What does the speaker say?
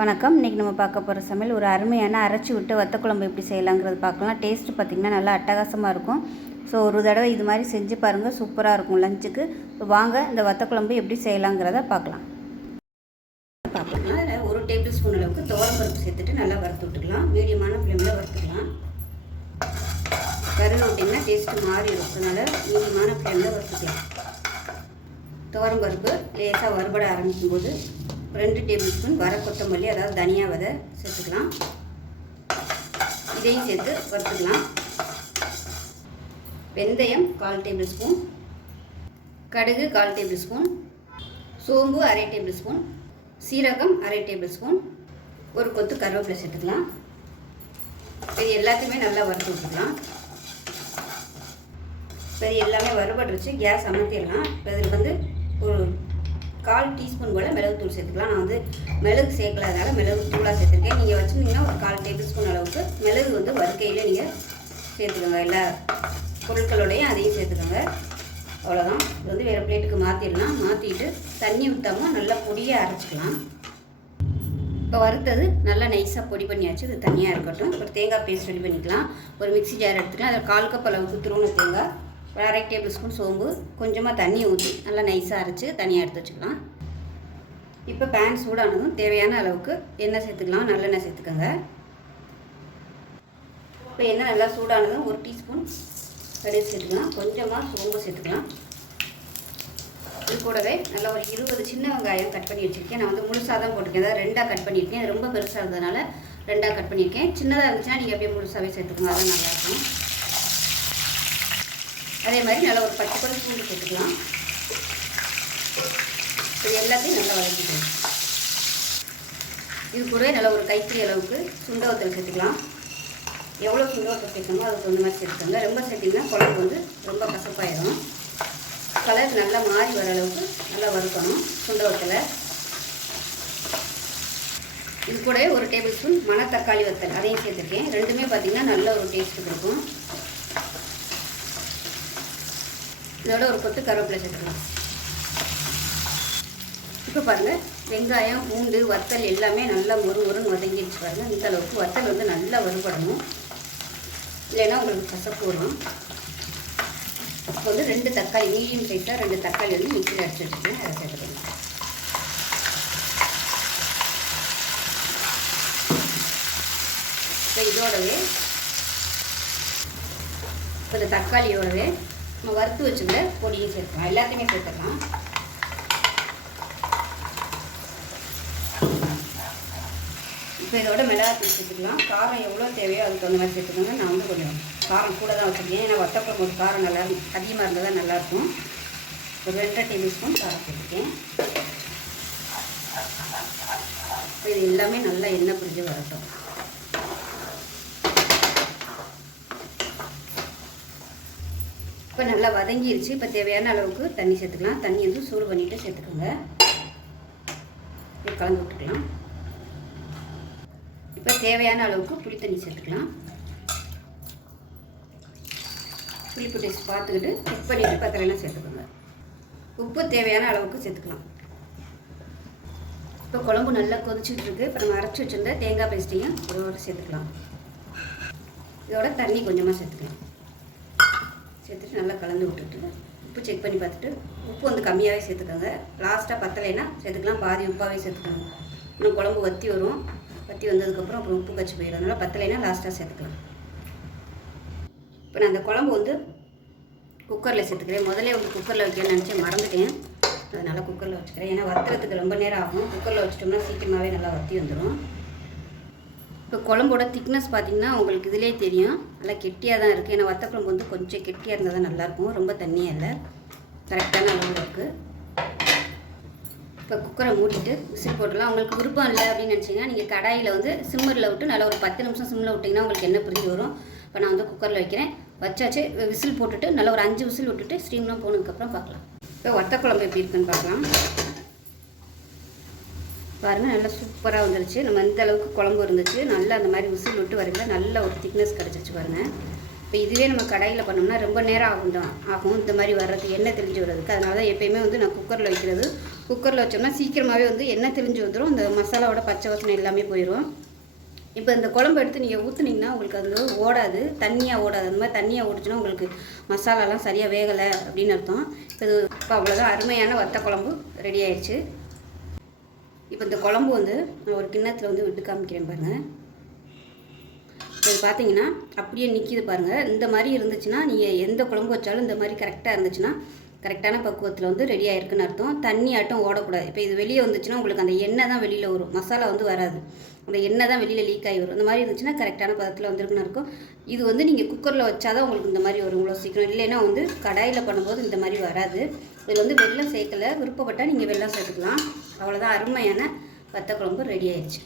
வணக்கம். இன்றைக்கி நம்ம பார்க்க போகிற சமையல் ஒரு அருமையான அரைச்சி விட்டு வத்த குழம்பு எப்படி செய்யலாங்கிறது பார்க்கலாம். டேஸ்ட்டு பார்த்திங்கன்னா நல்லா அட்டகாசமாக இருக்கும். ஸோ ஒரு தடவை இது மாதிரி செஞ்சு பாருங்கள், சூப்பராக இருக்கும் லஞ்சுக்கு. வாங்க இந்த வத்த குழம்பு எப்படி செய்யலாங்கிறத பார்க்கலாம். அதில் ஒரு டேபிள் ஸ்பூன் அளவுக்கு துவரம்பருப்பு சேர்த்துட்டு நல்லா வறுத்து விட்டுக்கலாம். மீடியமான ஃப்ளேமில் வறுத்துக்கலாம். கருகு விட்டிங்கன்னா டேஸ்ட்டு மாறி இருக்கும். அதனால் மீடியமான ஃப்ளேமில் வறுத்துக்கலாம். துவரம்பருப்பு லேசாக வறுபட ஆரம்பிக்கும் போது 2 டேபிள் ஸ்பூன் வர கொத்தமல்லி, அதாவது தனியா விதை சேர்த்துக்கலாம். இதையும் சேர்த்து வறுத்துக்கலாம். வெந்தயம் 1/4 டேபிள் ஸ்பூன், கடுகு 1/4 டேபிள் ஸ்பூன், சோம்பு 1/2 டேபிள் ஸ்பூன், சீரகம் 1/2 டேபிள் ஸ்பூன், ஒரு கொத்து கருவேப்பிலை சேர்த்துக்கலாம். இது எல்லாத்தையுமே நல்லா வறுத்து விட்டுக்கலாம். இப்போ இது எல்லாமே வறுபட்டுருச்சு. கேஸ் அமர்த்திடலாம். இப்போ இதில் வந்து ஒரு 1/4 டீஸ்பூன் போல் மிளகுத்தூள் சேர்த்துக்கலாம். நான் வந்து மிளகு சேர்க்கலாதனால மிளகு தூளாக சேர்த்துருக்கேன். நீங்கள் வச்சுருந்தீங்கன்னா ஒரு 1/4 டேபிள் ஸ்பூன் அளவுக்கு மிளகு வந்து வறுக்கையில் நீங்கள் சேர்த்துக்கோங்க. எல்லா பொருட்களோடையும் அதையும் சேர்த்துக்கோங்க. அவ்வளோதான். இது வந்து வேறு பிளேட்டுக்கு மாற்றிடலாம். மாற்றிட்டு தண்ணி ஊற்றாமல் நல்லா பொடியாக அரைச்சிக்கலாம். இப்போ வறுத்தது நல்லா நைஸாக பொடி பண்ணியாச்சு. இது தனியாக இருக்கட்டும். ஒரு தேங்காய் பேஸ்ட் ரெடி பண்ணிக்கலாம். ஒரு மிக்ஸி ஜார் எடுத்துக்கலாம். அதில் 1/4 கப் அளவுக்கு துருவன தேங்காய், 1/2 டேபிள் ஸ்பூன் சோம்பு, கொஞ்சமாக தண்ணி ஊற்றி நல்லா நைஸாக அரைச்சி தனியாக எடுத்து வச்சுக்கலாம். இப்போ பேன் சூடானதும் தேவையான அளவுக்கு எண்ணெய் சேர்த்துக்கலாம். நல்லெண்ணெய் சேர்த்துக்கோங்க. இப்போ எண்ணெய் நல்லா சூடானதும் 1 டீஸ்பூன் கடுகு சேர்த்துக்கலாம். கொஞ்சமாக சோம்பு சேர்த்துக்கலாம். இது கூடவே நல்லா ஒரு 20 சின்ன வெங்காயம் கட் பண்ணி வச்சுருக்கேன். நான் வந்து முழுசாக தான் போட்டிருக்கேன். அதாவது 2ஆக கட் பண்ணியிருக்கேன். அது ரொம்ப பெருசாக இருந்ததுனால 2ஆக கட் பண்ணியிருக்கேன். சின்னதாக இருந்துச்சுன்னா நீங்கள் அப்படியே முழுசாகவே சேர்த்துக்கோங்க. அதான் நல்லாயிருக்கும். அதே மாதிரி நல்லா ஒரு 10 பல் பூண்டு சேர்த்துக்கலாம். இது எல்லாத்தையும் நல்லா வதக்கிக்கலாம். இது கூடவே நல்லா ஒரு கைப்பிடி அளவுக்கு சுண்டவத்தல் சேர்த்துக்கலாம். எவ்வளோ சுண்டவத்தல் சேர்க்கணுமோ அதுக்கு தகுந்த மாதிரி சேர்த்துக்கோங்க. ரொம்ப சேர்த்திங்கன்னா குழம்பு வந்து ரொம்ப கசப்பாயிடும். கலர் நல்லா மாறி வர அளவுக்கு நல்லா வறுக்கணும் சுண்டவத்தலை. இது கூடவே ஒரு டேபிள் ஸ்பூன் மணத்தக்காளி வத்தல் அதையும் சேர்த்துருக்கேன். ரெண்டுமே பார்த்திங்கன்னா நல்ல ஒரு டேஸ்ட்டு கொடுக்கும். இதோட ஒரு கொத்து கருவேப்பிலை சேர்த்துக்கலாம். இப்போ பாருங்கள், வெங்காயம், பூண்டு, வத்தல் எல்லாமே நல்லா மொறுன்னு வதங்கிடுச்சு பாருங்கள். இந்த அளவுக்கு வத்தல் வந்து நல்லா வறுபடணும், இல்லைன்னா உங்களுக்கு கசப்பு வரும். இப்போ வந்து 2 தக்காளி, மீடியம் சைஸாக 2 தக்காளி வந்து மிக்சியில் அடிச்சு வச்சுருக்கேன். அதை சேர்த்துக்கணும். இப்போ இதோடவே இப்போ இந்த தக்காளியோடவே நம்ம வறுத்து வச்சுக்கிற பொடியும் சேர்க்கலாம். எல்லாத்தையுமே சேர்த்துக்கலாம். இப்போ இதோட மிளகாத்தூள் சேர்த்துக்கலாம். காரம் எவ்வளோ தேவையோ அதுக்கு தகுந்த மாதிரி சேர்த்துக்கோங்க. நான் வந்து கொஞ்சம் காரம் கூட தான் வச்சுருக்கேன். ஏன்னா வத்தக்குழம்பு காரம் நல்லா அதிகமாக இருந்தால் தான் நல்லாயிருக்கும். ஒரு 2 டேபிள் ஸ்பூன் காரம் சேர்த்துக்கேன். இப்போ இது எல்லாமே நல்லா எண்ணெய் பிரிஞ்சு வரட்டும். இப்போ நல்லா வதங்கிருச்சு. இப்போ தேவையான அளவுக்கு தண்ணி சேர்த்துக்கலாம். தண்ணி வந்து சூடு பண்ணிவிட்டு சேர்த்துக்கோங்க. இப்போ கலந்து விட்டுக்கலாம். இப்போ தேவையான அளவுக்கு புளி தண்ணி சேர்த்துக்கலாம். புளிப்பு டேஸ்ட் பார்த்துக்கிட்டு செக் பண்ணிவிட்டு பத்தலைலாம் சேர்த்துக்கோங்க. உப்பு தேவையான அளவுக்கு சேர்த்துக்கலாம். இப்போ குழம்பு நல்லா கொதிச்சுட்டு இருக்கு. இப்போ நம்ம அரைச்சி வச்சுருந்த தேங்காய் பேஸ்ட்டையும் ஒரு சேர்த்துக்கலாம். இதோட தண்ணி கொஞ்சமாக சேர்த்துக்கலாம். சேர்த்துட்டு நல்லா கலந்து விட்டுட்டு உப்பு செக் பண்ணி பார்த்துட்டு உப்பு வந்து கம்மியாகவே சேர்த்துக்கோங்க. லாஸ்ட்டாக பத்தலைன்னா சேர்த்துக்கலாம். பாதி உப்பாகவே சேர்த்துக்கோங்க. இன்னும் குழம்பு வற்றி வரும். வற்றி வந்ததுக்கப்புறம் அப்புறம் உப்பு கச்சி போயிடும். அதனால் பத்தலைன்னா லாஸ்ட்டாக சேர்த்துக்கலாம். இப்போ நான் அந்த குழம்பு வந்து குக்கரில் சேர்த்துக்கிறேன். முதல்ல வந்து குக்கரில் வைக்கணும்னு நினச்சேன், மறந்துட்டேன். அதனால் குக்கரில் வச்சுக்கிறேன். ஏன்னா வத்துறதுக்கு ரொம்ப நேரம் ஆகும். குக்கரில் வச்சிட்டோம்னா சீக்கிரமாகவே நல்லா வற்றி வந்துடும். இப்போ குழம்போட திக்னஸ் பார்த்திங்கன்னா உங்களுக்கு இதிலே தெரியும். நல்லா கெட்டியாக தான் இருக்குது. ஏன்னா வத்த குழம்பு வந்து கொஞ்சம் கெட்டியாக இருந்தால் தான் நல்லாயிருக்கும். ரொம்ப தண்ணியாக இல்லை, கரெக்டான அளவில் இருக்குது. இப்போ குக்கரை மூடிட்டு விசில் போட்டுடலாம். உங்களுக்கு விருப்பம் இல்லை அப்படின்னு நினச்சிங்கன்னா நீங்கள் கடாயில் வந்து சிம்மரில் விட்டு நல்லா ஒரு 10 நிமிஷம் சிம்மில் விட்டிங்கன்னா உங்களுக்கு எண்ணெய் பிரிஞ்சு வரும். இப்போ நான் வந்து குக்கரில் வைக்கிறேன். வச்சாச்சு. விசில் போட்டுட்டு நல்லா ஒரு 5 விசில் விட்டுட்டு ஸ்டீம்லாம் போனதுக்கப்புறம் பார்க்கலாம். இப்போ வத்த குழம்பு எப்படி இருக்குன்னு பார்க்கலாம். பாருங்கள், நல்லா சூப்பராக வந்துருச்சு. நம்ம இந்த அளவுக்கு குழம்பு இருந்துச்சு. நல்லா அந்த மாதிரி விசில் விட்டு வரல நல்ல ஒரு திக்னஸ் கிடச்சிச்சு பாருங்கள். இப்போ இதுவே நம்ம கடாயில் பண்ணோம்னா ரொம்ப நேரம் ஆகும். இந்த மாதிரி வர்றது எண்ணெய் தெளிஞ்சு வர்றதுக்கு. அதனால தான் எப்போயுமே வந்து நான் குக்கரில் வைக்கிறது குக்கரில் வச்சோம்னா சீக்கிரமாகவே வந்து எண்ணெய் தெளிஞ்சு வந்துடும், இந்த மசாலாவோட பச்சை வாசனை எல்லாமே போயிடும். இப்போ இந்த குழம்பு எடுத்து நீங்கள் ஊற்றுனீங்கன்னா உங்களுக்கு அது ஓடாது, தண்ணியாக ஓடாது. அந்த மாதிரி தண்ணியாக ஓடிச்சுன்னா உங்களுக்கு மசாலாலாம் சரியாக வேகலை அப்படின்னு அர்த்தம். இப்போ அவ்வளோதான், அருமையான வத்த குழம்பு ரெடி ஆயிடுச்சு. இப்போ இந்த குழம்பு வந்து நான் ஒரு கிண்ணத்தில் வந்து விட்டு காமிக்கிறேன் பாருங்கள். இது பார்த்தீங்கன்னா அப்படியே நிற்கிது பாருங்கள். இந்த மாதிரி இருந்துச்சுன்னா நீங்கள் எந்த குழம்பு வச்சாலும் இந்த மாதிரி கரெக்டாக இருந்துச்சுன்னா கரெக்டான பக்குவத்தில் வந்து ரெடி ஆகிருக்குன்னு அர்த்தம். தண்ணி ஆட்டம் ஓடக்கூடாது. இப்போ இது வெளியே வந்துச்சுன்னா உங்களுக்கு அந்த எண்ணெய் தான் வெளியில் வரும், மசாலா வந்து வராது. அந்த எண்ணெய் தான் வெளியில் லீக் ஆகி வரும். அந்த மாதிரி இருந்துச்சுன்னா கரெக்டான பதத்தில் வந்துருக்குன்னு இருக்கும். இது வந்து நீங்கள் குக்கரில் வச்சாதான் உங்களுக்கு இந்த மாதிரி வரும் இவ்வளோ சீக்கிரம். இல்லைன்னா வந்து கடாயில் பண்ணும்போது இந்த மாதிரி வராது. இதில் வந்து வெல்லம் சேர்க்கலை, விருப்பப்பட்டால் நீங்கள் வெல்லம் சேர்த்துக்கலாம். அவ்வளோதான், அருமையான வத்த குழம்பு ரெடி ஆயிடுச்சு.